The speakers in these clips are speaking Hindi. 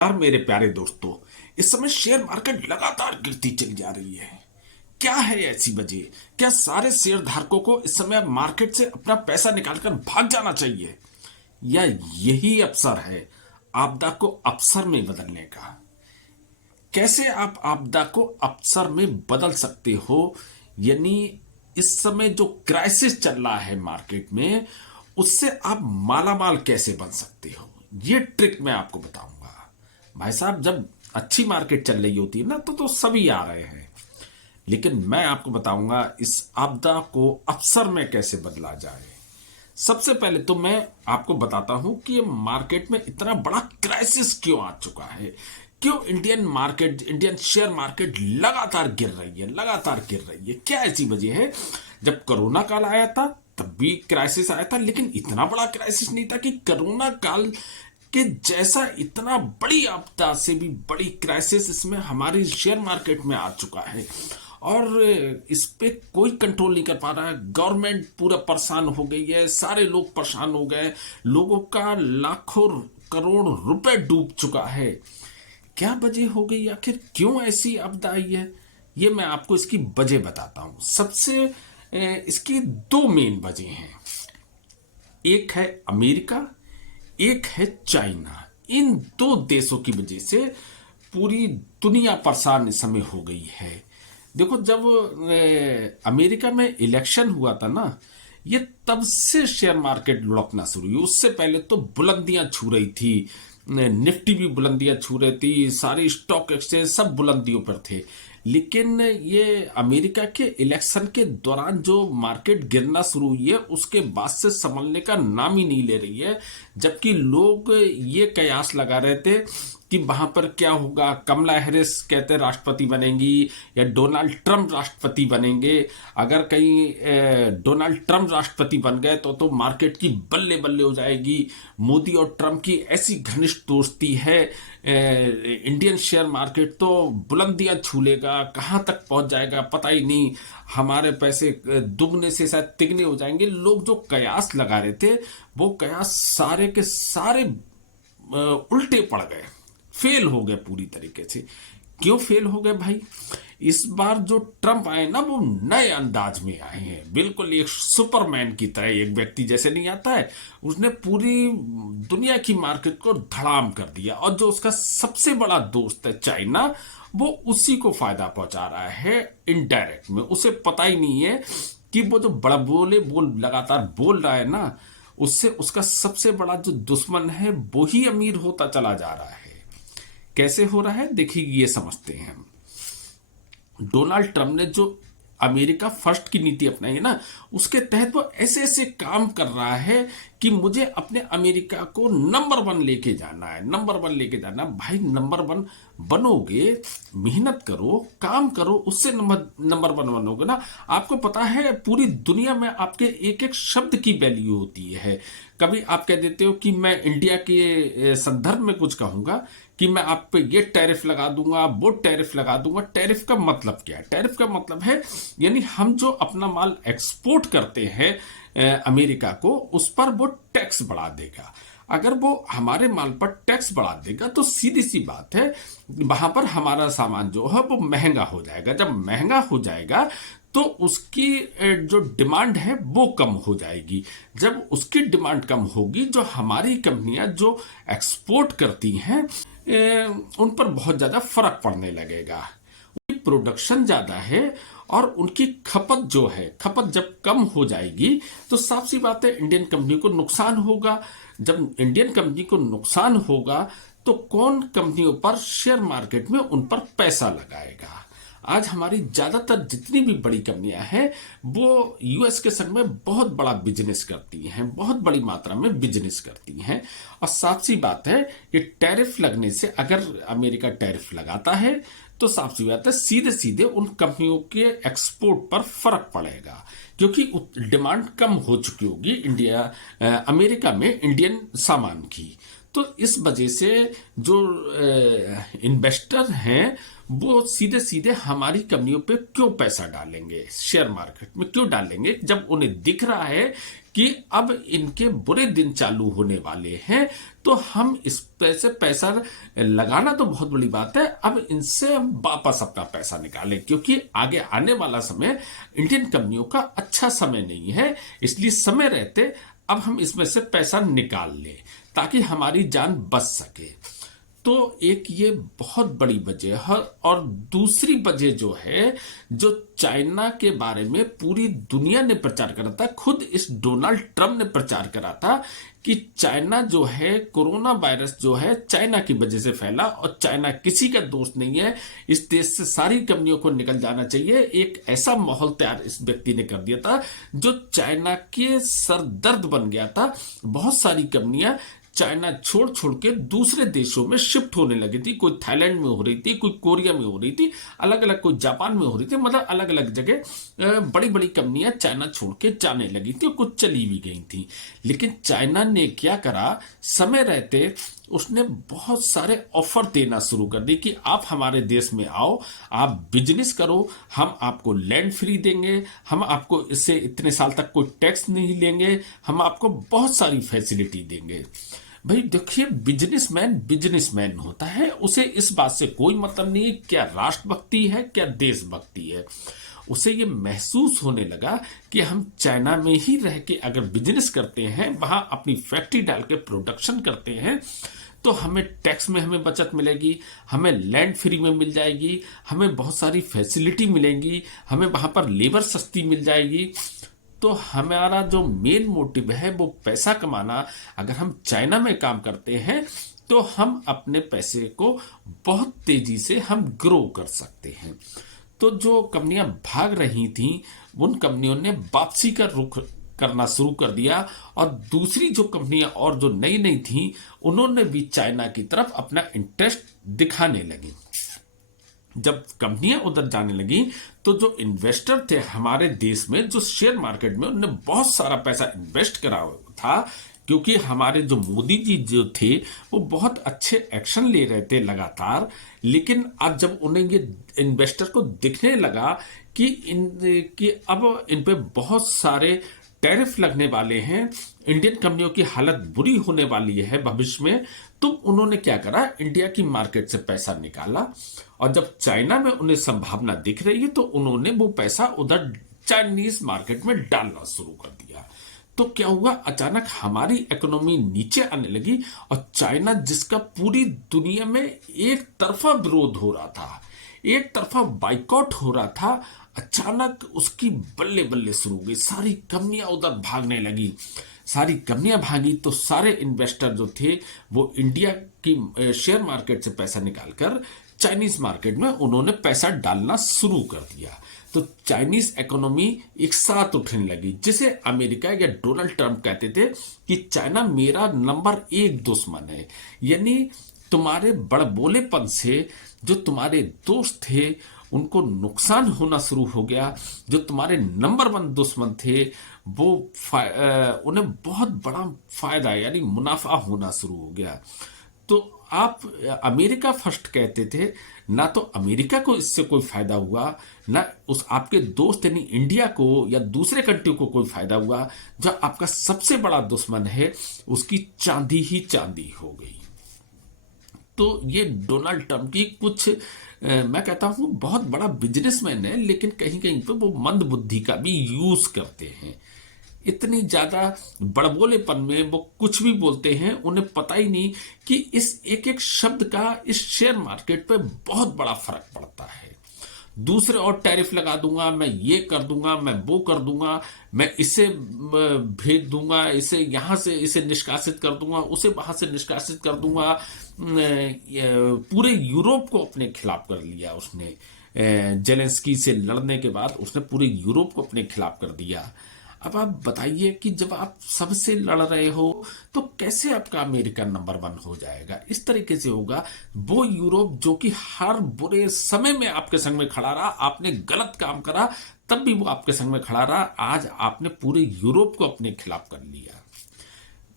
यार मेरे प्यारे दोस्तों, इस समय शेयर मार्केट लगातार गिरती चली जा रही है। क्या है ऐसी वजह? क्या सारे शेयर धारकों को इस समय मार्केट से अपना पैसा निकालकर भाग जाना चाहिए, या यही अवसर है आपदा को अवसर में बदलने का? कैसे आप आपदा को अवसर में बदल सकते हो? यानी इस समय जो क्राइसिस चल रहा है मार्केट में, उससे आप मालामाल कैसे बन सकते हो, ये ट्रिक मैं आपको बताऊंगा। भाई साहब, जब अच्छी मार्केट चल रही होती है ना, तो सभी आ रहे हैं, लेकिन मैं आपको बताऊंगा इस आपदा को अवसर में कैसे बदला जाए। सबसे पहले तो मैं आपको बताता हूं कि ये मार्केट में इतना बड़ा क्राइसिस क्यों आ चुका है। क्यों इंडियन शेयर मार्केट लगातार गिर रही है, लगातार गिर रही है? क्या ऐसी वजह है? जब कोरोना काल आया था तब भी क्राइसिस आया था, लेकिन इतना बड़ा क्राइसिस नहीं था कि कोरोना काल के जैसा इतना बड़ी आपदा से भी बड़ी क्राइसिस इसमें हमारी शेयर मार्केट में आ चुका है। और इस पे कोई कंट्रोल नहीं कर पा रहा है। गवर्नमेंट पूरा परेशान हो गई है, सारे लोग परेशान हो गए, लोगों का लाखों करोड़ रुपए डूब चुका है। क्या वजह हो गई? आखिर क्यों ऐसी आपदा आई है? ये मैं आपको इसकी वजह बताता हूं। सबसे इसकी दो मेन वजह हैं। एक है अमेरिका, एक है चाइना। इन दो देशों की वजह से पूरी दुनिया परेशान इस समय हो गई है। देखो, जब अमेरिका में इलेक्शन हुआ था ना, ये तब से शेयर मार्केट लुढ़कना शुरू हुई। उससे पहले तो बुलंदियां छू रही थी, निफ्टी भी बुलंदियां छू रही थी, सारी स्टॉक एक्सचेंज सब बुलंदियों पर थे। लेकिन ये अमेरिका के इलेक्शन के दौरान जो मार्केट गिरना शुरू हुई है, उसके बाद से संभलने का नाम ही नहीं ले रही है। जबकि लोग ये कयास लगा रहे थे कि वहां पर क्या होगा, कमला हैरिस कहते राष्ट्रपति बनेंगी या डोनाल्ड ट्रंप राष्ट्रपति बनेंगे। अगर कहीं डोनाल्ड ट्रंप राष्ट्रपति बन गए तो मार्केट की बल्ले बल्ले हो जाएगी। मोदी और ट्रंप की ऐसी घनिष्ठ दोस्ती है, इंडियन शेयर मार्केट तो बुलंदियां छू लेगा, कहां तक पहुंच जाएगा पता ही नहीं, हमारे पैसे दुगने से शायद तिगने हो जाएंगे। लोग जो कयास लगा रहे थे, वो कयास सारे के सारे उल्टे पड़ गए, फेल हो गए पूरी तरीके से। क्यों फेल हो गए भाई? इस बार जो ट्रंप आए ना, वो नए अंदाज में आए हैं, बिल्कुल एक सुपरमैन की तरह। एक व्यक्ति जैसे नहीं आता है, उसने पूरी दुनिया की मार्केट को धड़ाम कर दिया। और जो उसका सबसे बड़ा दोस्त है चाइना, वो उसी को फायदा पहुंचा रहा है इनडायरेक्ट में। उसे पता ही नहीं है कि वो जो बड़ा बोल लगातार बोल रहा है ना, उससे उसका सबसे बड़ा जो दुश्मन है वो ही अमीर होता चला जा रहा है। कैसे हो रहा है देखिए, ये समझते हैं हम। डोनाल्ड ट्रंप ने जो अमेरिका फर्स्ट की नीति अपनाई है ना, उसके तहत वो ऐसे ऐसे काम कर रहा है कि मुझे अपने अमेरिका को नंबर वन लेके जाना है, नंबर वन लेके जाना है। भाई, नंबर वन बनोगे, मेहनत करो, काम करो, उससे नंबर वन बनोगे ना। आपको पता है पूरी दुनिया में आपके एक एक शब्द की वैल्यू होती है। कभी आप कह देते हो कि मैं इंडिया के संदर्भ में कुछ कहूंगा कि मैं आप पे ये टैरिफ लगा दूंगा, वो टैरिफ लगा दूंगा। टैरिफ का मतलब क्या है? टैरिफ का मतलब है, यानी हम जो अपना माल एक्सपोर्ट करते हैं अमेरिका को, उस पर वो टैक्स बढ़ा देगा। अगर वो हमारे माल पर टैक्स बढ़ा देगा तो सीधी सी बात है, वहां पर हमारा सामान जो है वो महंगा हो जाएगा। जब महंगा हो जाएगा तो उसकी जो डिमांड है वो कम हो जाएगी। जब उसकी डिमांड कम होगी, जो हमारी कंपनियां जो एक्सपोर्ट करती हैं, उन पर बहुत ज्यादा फर्क पड़ने लगेगा। उनकी प्रोडक्शन ज्यादा है और उनकी खपत जो है, खपत जब कम हो जाएगी तो साफ सी बात है इंडियन कंपनी को नुकसान होगा। जब इंडियन कंपनी को नुकसान होगा तो कौन कंपनियों पर शेयर मार्केट में उन पर पैसा लगाएगा? आज हमारी ज्यादातर जितनी भी बड़ी कंपनियां हैं, वो यूएस के संग में बहुत बड़ा बिजनेस करती हैं, बहुत बड़ी मात्रा में बिजनेस करती हैं। और साफ सी बात है कि टैरिफ लगने से, अगर अमेरिका टैरिफ लगाता है तो साफ सी बात है सीधे सीधे उन कंपनियों के एक्सपोर्ट पर फर्क पड़ेगा, क्योंकि डिमांड कम हो चुकी होगी अमेरिका में इंडियन सामान की। तो इस वजह से जो इन्वेस्टर हैं, वो सीधे सीधे हमारी कंपनियों पे क्यों पैसा डालेंगे, शेयर मार्केट में क्यों डालेंगे, जब उन्हें दिख रहा है कि अब इनके बुरे दिन चालू होने वाले हैं, तो हम इस पैसे पैसा लगाना तो बहुत बड़ी बात है, अब इनसे हम वापस अपना पैसा निकालें, क्योंकि आगे आने वाला समय इंडियन कंपनियों का अच्छा समय नहीं है। इसलिए समय रहते अब हम इसमें से पैसा निकाल लें ताकि हमारी जान बच सके। तो एक ये बहुत बड़ी वजह है। और दूसरी वजह जो है, जो चाइना के बारे में पूरी दुनिया ने प्रचार करा था, खुद इस डोनाल्ड ट्रंप ने प्रचार करा था कि चाइना जो है, कोरोना वायरस जो है चाइना की वजह से फैला और चाइना किसी का दोस्त नहीं है, इस देश से सारी कंपनियों को निकल जाना चाहिए। एक ऐसा माहौल तैयार इस व्यक्ति ने कर दिया था जो चाइना के सरदर्द बन गया था। बहुत सारी कंपनियां चाइना छोड़ छोड़ के दूसरे देशों में शिफ्ट होने लगी थी। कोई थाईलैंड में हो रही थी, कोई कोरिया में हो रही थी, अलग अलग, कोई जापान में हो रही थी, मतलब अलग अलग जगह बड़ी बड़ी कंपनियां चाइना छोड़ के जाने लगी थी और कुछ चली भी गई थी। लेकिन चाइना ने क्या करा, समय रहते उसने बहुत सारे ऑफर देना शुरू कर दी कि आप हमारे देश में आओ, आप बिजनेस करो, हम आपको लैंड फ्री देंगे, हम आपको इससे इतने साल तक कोई टैक्स नहीं लेंगे, हम आपको बहुत सारी फैसिलिटी देंगे। भाई देखिए, बिजनेसमैन बिजनेसमैन होता है, उसे इस बात से कोई मतलब नहीं क्या राष्ट्रभक्ति है क्या देशभक्ति है। उसे ये महसूस होने लगा कि हम चाइना में ही रह के अगर बिजनेस करते हैं, वहां अपनी फैक्ट्री डाल के प्रोडक्शन करते हैं, तो हमें टैक्स में हमें बचत मिलेगी, हमें लैंड फ्री में मिल जाएगी, हमें बहुत सारी फैसिलिटी मिलेंगी, हमें वहां पर लेबर सस्ती मिल जाएगी। तो हमारा जो मेन मोटिव है वो पैसा कमाना, अगर हम चाइना में काम करते हैं तो हम अपने पैसे को बहुत तेजी से हम ग्रो कर सकते हैं। तो जो कंपनियां भाग रही थीं, उन कंपनियों ने वापसी का रुख करना शुरू कर दिया और दूसरी जो कंपनियां और जो नई नई थीं, उन्होंने भी चाइना की तरफ अपना इंटरेस्ट दिखाने लगी। जब कंपनियां उधर जाने लगी तो जो इन्वेस्टर थे हमारे देश में, जो शेयर मार्केट में, उन्होंने बहुत सारा पैसा इन्वेस्ट करा था, क्योंकि हमारे जो मोदी जी जो थे वो बहुत अच्छे एक्शन ले रहे थे लगातार। लेकिन अब जब उन्हें ये इन्वेस्टर को दिखने लगा कि अब इन पे बहुत सारे टैरिफ लगने वाले हैं, इंडियन कंपनियों की हालत बुरी होने वाली है भविष्य में, तो उन्होंने क्या करा, इंडिया की मार्केट से पैसा निकाला। और जब चाइना में उन्हें संभावना दिख रही है तो उन्होंने वो पैसा उधर चाइनीज मार्केट में डालना शुरू कर दिया। तो क्या हुआ, अचानक हमारी इकोनॉमी नीचे आने लगी और चाइना, जिसका पूरी दुनिया में एक तरफा विरोध हो रहा था, एक तरफा बाइकआउट हो रहा था, अचानक उसकी बल्ले बल्ले शुरू हो गई। सारी कंपनियां उधर भागने लगी। सारी कंपनियां भागी तो सारे इन्वेस्टर जो थे वो इंडिया की शेयर मार्केट से पैसा निकालकर चाइनीज मार्केट में उन्होंने पैसा डालना शुरू कर दिया। तो चाइनीज इकोनॉमी एक साथ उठने लगी, जिसे अमेरिका या डोनाल्ड ट्रंप कहते थे कि चाइना मेरा नंबर 1 दुश्मन है। यानी तुम्हारे बड़बोलेपन से जो तुम्हारे दोस्त थे उनको नुकसान होना शुरू हो गया, जो तुम्हारे नंबर 1 दुश्मन थे वो उन्हें बहुत बड़ा फायदा यानी मुनाफा होना शुरू हो गया। तो आप अमेरिका फर्स्ट कहते थे, ना तो अमेरिका को इससे कोई फायदा हुआ, ना उस आपके दोस्त यानी इंडिया को या दूसरे कंट्री को कोई फायदा हुआ। जो आपका सबसे बड़ा दुश्मन है उसकी चांदी ही चांदी हो गई। तो ये डोनाल्ड ट्रंप की कुछ मैं कहता हूं बहुत बड़ा बिजनेसमैन है, लेकिन कहीं कहीं पे वो मंद बुद्धि का भी यूज करते हैं। इतनी ज्यादा बड़बोलेपन में वो कुछ भी बोलते हैं, उन्हें पता ही नहीं कि इस एक एक शब्द का इस शेयर मार्केट पे बहुत बड़ा फर्क पड़ता है। दूसरे और टैरिफ लगा दूंगा, मैं ये कर दूंगा, मैं वो कर दूंगा, मैं इसे भेज दूंगा, इसे यहां से इसे निष्कासित कर दूंगा, उसे वहां से निष्कासित कर दूंगा। पूरे यूरोप को अपने खिलाफ कर लिया उसने। जेलेंस्की से लड़ने के बाद उसने पूरे यूरोप को अपने खिलाफ कर दिया। अब आप बताइए कि जब आप सबसे लड़ रहे हो तो कैसे आपका अमेरिका नंबर 1 हो जाएगा? इस तरीके से होगा। वो यूरोप जो कि हर बुरे समय में आपके संग में खड़ा रहा, आपने गलत काम करा तब भी वो आपके संग में खड़ा रहा, आज आपने पूरे यूरोप को अपने खिलाफ कर लिया।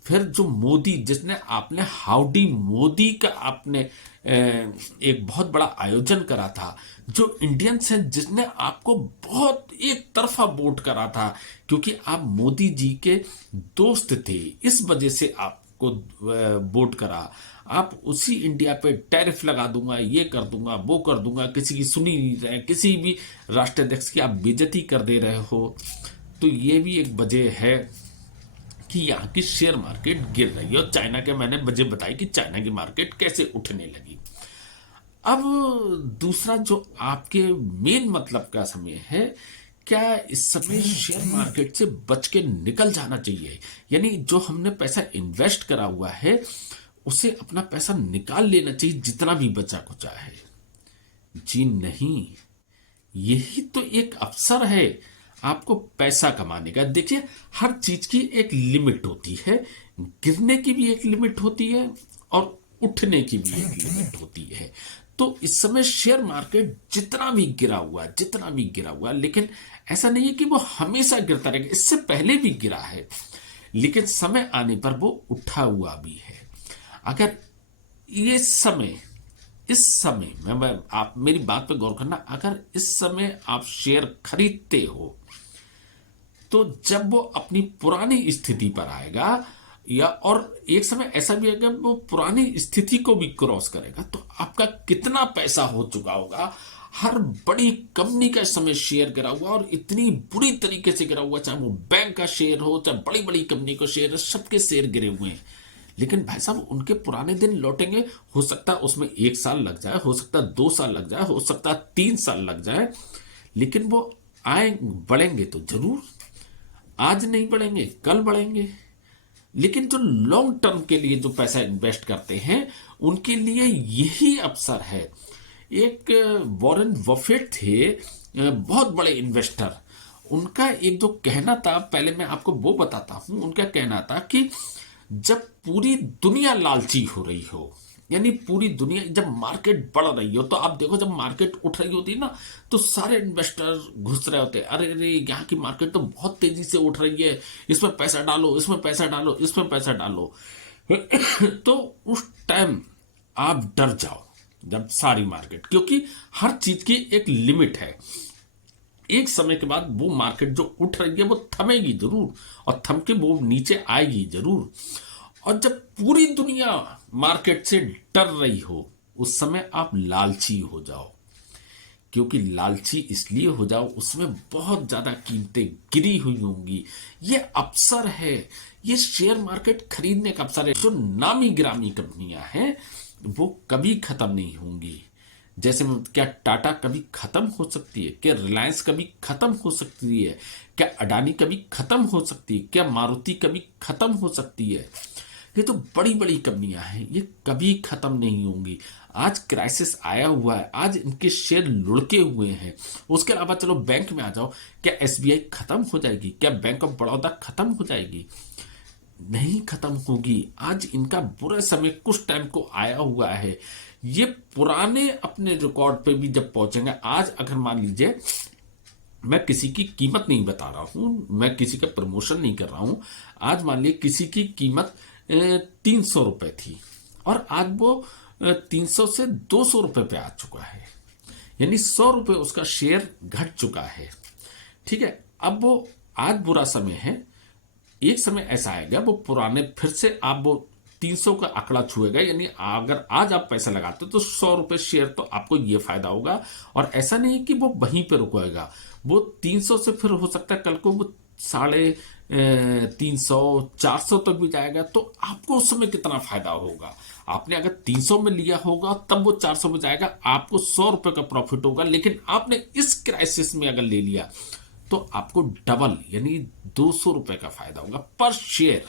फिर जो मोदी, जिसने आपने हाउडी मोदी का आपने एक बहुत बड़ा आयोजन करा था, जो इंडियंस हैं जिसने आपको बहुत एक तरफा वोट करा था, क्योंकि आप मोदी जी के दोस्त थे, इस वजह से आपको वोट करा। आप उसी इंडिया पे टैरिफ लगा दूंगा, ये कर दूंगा, वो कर दूंगा, किसी की सुनी नहीं रहे, किसी भी राष्ट्राध्यक्ष की आप बेइज्जती कर दे रहे हो। तो ये भी एक वजह है कि यहाँ की शेयर मार्केट गिर रही है। और चाइना के मैंने वजह बताई कि चाइना की मार्केट कैसे उठने लगी। अब दूसरा जो आपके मेन मतलब का समय है, क्या इस समय शेयर मार्केट से बच के निकल जाना चाहिए, यानी जो हमने पैसा इन्वेस्ट करा हुआ है उसे अपना पैसा निकाल लेना चाहिए जितना भी बचा कुचा है? जी नहीं, यही तो एक अवसर है आपको पैसा कमाने का। देखिए, हर चीज की एक लिमिट होती है, गिरने की भी एक लिमिट होती है और उठने की भी एक लिमिट होती है। तो इस समय शेयर मार्केट जितना भी गिरा हुआ है, जितना भी गिरा हुआ है, लेकिन ऐसा नहीं है कि वो हमेशा गिरता रहेगा। इससे पहले भी गिरा है, लेकिन समय आने पर वो उठा हुआ भी है। अगर ये समय, इस समय मैं आप मेरी बात पे गौर करना, अगर इस समय आप शेयर खरीदते हो तो जब वो अपनी पुरानी स्थिति पर आएगा, या और एक समय ऐसा भी आएगा वो पुरानी स्थिति को भी क्रॉस करेगा, तो आपका कितना पैसा हो चुका होगा। हर बड़ी कंपनी का इस समय शेयर गिरा हुआ, और इतनी बुरी तरीके से गिरा हुआ, चाहे वो बैंक का शेयर हो, चाहे बड़ी बड़ी कंपनी का शेयर है, सबके शेयर गिरे हुए हैं। लेकिन भाई साहब, उनके पुराने दिन लौटेंगे, हो सकता है उसमें 1 साल लग जाए, हो सकता है 2 साल लग जाए, हो सकता है 3 साल लग जाए, लेकिन वो आए, बढ़ेंगे तो जरूर। आज नहीं बढ़ेंगे, कल बढ़ेंगे। लेकिन जो लॉन्ग टर्म के लिए जो पैसा इन्वेस्ट करते हैं, उनके लिए यही अवसर है। एक वॉरेन बफेट थे, बहुत बड़े इन्वेस्टर। उनका एक जो कहना था, पहले मैं आपको वो बताता हूं। उनका कहना था कि जब पूरी दुनिया लालची हो रही हो, यानी पूरी दुनिया, जब मार्केट बढ़ रही हो, तो आप देखो जब मार्केट उठ रही होती है ना, तो सारे इन्वेस्टर घुस रहे होते हैं, अरे अरे यहाँ की मार्केट तो बहुत तेजी से उठ रही है, इसमें पैसा डालो, इसमें पैसा डालो, इसमें पैसा डालो। तो उस टाइम आप डर जाओ जब सारी मार्केट, क्योंकि हर चीज की एक लिमिट है। एक समय के बाद वो मार्केट जो उठ रही है वो थमेगी जरूर, और थम के वो नीचे आएगी जरूर। और जब पूरी दुनिया मार्केट से डर रही हो, उस समय आप लालची हो जाओ। क्योंकि लालची इसलिए हो जाओ, उसमें बहुत ज्यादा कीमतें गिरी हुई होंगी। ये अवसर है, ये शेयर मार्केट खरीदने का अवसर है। जो नामी गिरामी कंपनियां हैं वो कभी खत्म नहीं होंगी। जैसे क्या टाटा कभी खत्म हो सकती है? क्या रिलायंस कभी खत्म हो सकती है? क्या अडानी कभी खत्म हो सकती है? क्या मारुति कभी खत्म हो सकती है? ये तो बड़ी बड़ी कंपनियां हैं, ये कभी खत्म नहीं होंगी। आज क्राइसिस आया हुआ है, आज इनके शेयर लुढ़के हुए हैं। उसके अलावा चलो बैंक में आ जाओ, क्या एसबीआई खत्म हो जाएगी? क्या बैंक ऑफ बड़ौदा खत्म हो जाएगी? नहीं खत्म होगी। आज इनका बुरा समय कुछ टाइम को आया हुआ है। ये पुराने अपने रिकॉर्ड पे भी जब पहुंचेंगे, आज अगर मान लीजिए, मैं किसी की कीमत नहीं बता रहा हूं, मैं किसी का प्रमोशन नहीं कर रहा हूं, आज मान लीजिए किसी की कीमत 300 रुपए थी, और आज वो 300 से 200 रुपए पे आ चुका है, यानी 100 रुपए उसका शेयर घट चुका है। ठीक है, अब वो आज बुरा समय है, एक समय ऐसा आएगा वो पुराने फिर से आप वो 300 का आंकड़ा छुएगा, यानी अगर आज आप पैसा लगाते हो तो 100 रुपए शेयर तो आपको ये फायदा होगा। और ऐसा नहीं कि वो वहीं पे रुकेगा, वो 300 से फिर हो सकता है कल को वो 350, 400 तक भी जाएगा। तो आपको उस समय कितना फायदा होगा? आपने अगर 300 में लिया होगा तब वो 400 में जाएगा, आपको 100 रुपए का प्रॉफिट होगा। लेकिन आपने इस क्राइसिस में अगर ले लिया तो आपको डबल, यानी 200 रुपए का फायदा होगा पर शेयर।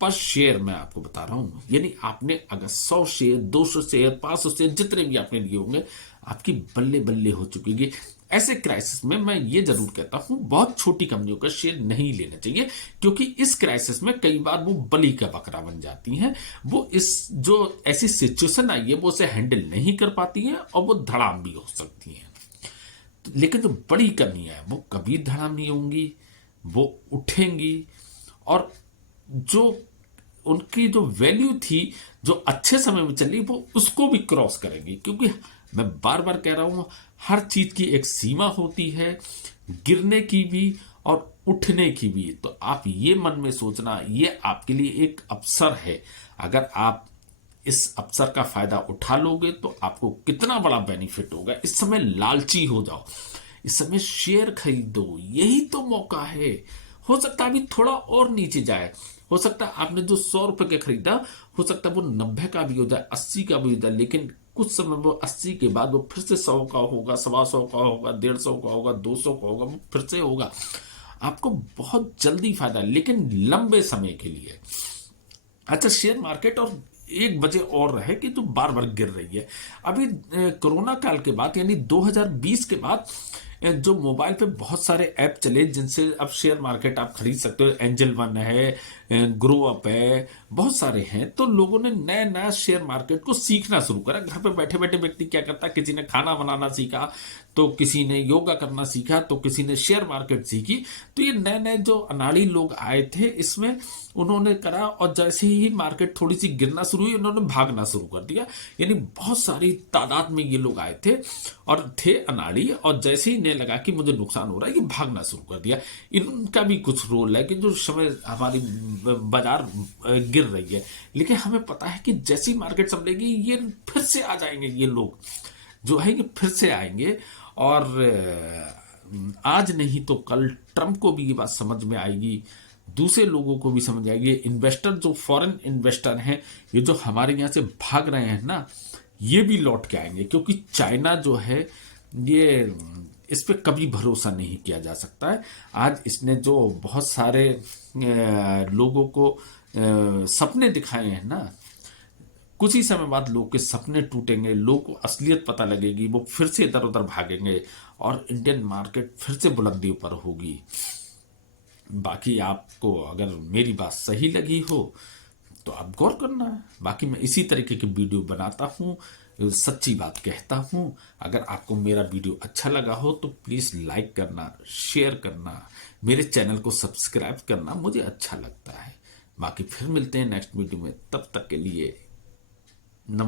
पर शेयर मैं आपको बता रहा हूं, यानी आपने अगर 100 शेयर, 200 शेयर, 500 शेयर, जितने भी आपने लिए होंगे, आपकी बल्ले बल्ले हो चुकी। ऐसे क्राइसिस में मैं ये जरूर कहता हूं, बहुत छोटी कंपनियों का शेयर नहीं लेना चाहिए, क्योंकि इस क्राइसिस में कई बार वो बलि का बकरा बन जाती हैं। वो इस जो ऐसी सिचुएशन आई है वो उसे हैंडल नहीं कर पाती हैं, और वो धड़ाम भी हो सकती हैं। लेकिन जो बड़ी कंपनियां हैं वो कभी धड़ाम नहीं होंगी, वो उठेंगी और जो उनकी जो वैल्यू थी, जो अच्छे समय में चली, वो उसको भी क्रॉस करेंगी। क्योंकि मैं बार बार कह रहा हूं, हर चीज की एक सीमा होती है, गिरने की भी और उठने की भी। तो आप ये मन में सोचना, ये आपके लिए एक अवसर है। अगर आप इस अवसर का फायदा उठा लोगे तो आपको कितना बड़ा बेनिफिट होगा। इस समय लालची हो जाओ, इस समय शेयर खरीदो, यही तो मौका है। हो सकता है अभी थोड़ा और नीचे जाए, हो सकता है आपने जो 100 रुपए का खरीदा, हो सकता है वो 90 का भी हो जाए, 80 का भी हो जाए, लेकिन कुछ समय वो 80 के बाद वो फिर से 100 का होगा, 125 का होगा, 150 का होगा, 200 का होगा, वो फिर से होगा। आपको बहुत जल्दी फायदा, लेकिन लंबे समय के लिए। अच्छा, शेयर मार्केट और एक वजह और है कि जो बार बार गिर रही है अभी कोरोना काल के बाद, यानी 2020 के बाद, जो मोबाइल पे बहुत सारे ऐप चले जिनसे अब शेयर मार्केट आप खरीद सकते हो। एंजल वन है, ग्रो अप है, बहुत सारे हैं। तो लोगों ने नया नया शेयर मार्केट को सीखना शुरू करा। घर पे बैठे बैठे व्यक्ति क्या करता, किसी ने खाना बनाना सीखा, तो किसी ने योगा करना सीखा, तो किसी ने शेयर मार्केट सीखी। तो ये नए नए जो अनाड़ी लोग आए थे इसमें, उन्होंने करा, और जैसे ही मार्केट थोड़ी सी गिरना शुरू हुई, उन्होंने भागना शुरू कर दिया। यानी बहुत सारी तादाद में ये लोग आए थे और थे अनाड़ी, और जैसे ही इन्हें लगा कि मुझे नुकसान हो रहा है, ये भागना शुरू कर दिया। इनका भी कुछ रोल है कि जो समय हमारी बाजार गिर रही है, लेकिन हमें पता है कि जैसी मार्केट संभलेगी ये फिर से आ जाएंगे। ये लोग जो है ये फिर से आएंगे। और आज नहीं तो कल ट्रंप को भी ये बात समझ में आएगी, दूसरे लोगों को भी समझ आएगी। इन्वेस्टर, जो फॉरेन इन्वेस्टर हैं, ये जो हमारे यहाँ से भाग रहे हैं ना, ये भी लौट के आएंगे। क्योंकि चाइना जो है, ये इस पे कभी भरोसा नहीं किया जा सकता है। आज इसने जो बहुत सारे लोगों को सपने दिखाए हैं ना, कुछ ही समय बाद लोग के सपने टूटेंगे, लोग को असलियत पता लगेगी, वो फिर से इधर उधर भागेंगे और इंडियन मार्केट फिर से बुलंदियों पर होगी। बाकी आपको अगर मेरी बात सही लगी हो तो आप गौर करना है। बाकी मैं इसी तरीके की वीडियो बनाता हूँ, सच्ची बात कहता हूँ। अगर आपको मेरा वीडियो अच्छा लगा हो तो प्लीज़ लाइक करना, शेयर करना, मेरे चैनल को सब्सक्राइब करना, मुझे अच्छा लगता है। बाकी फिर मिलते हैं नेक्स्ट वीडियो में, तब तक के लिए नमस्कार।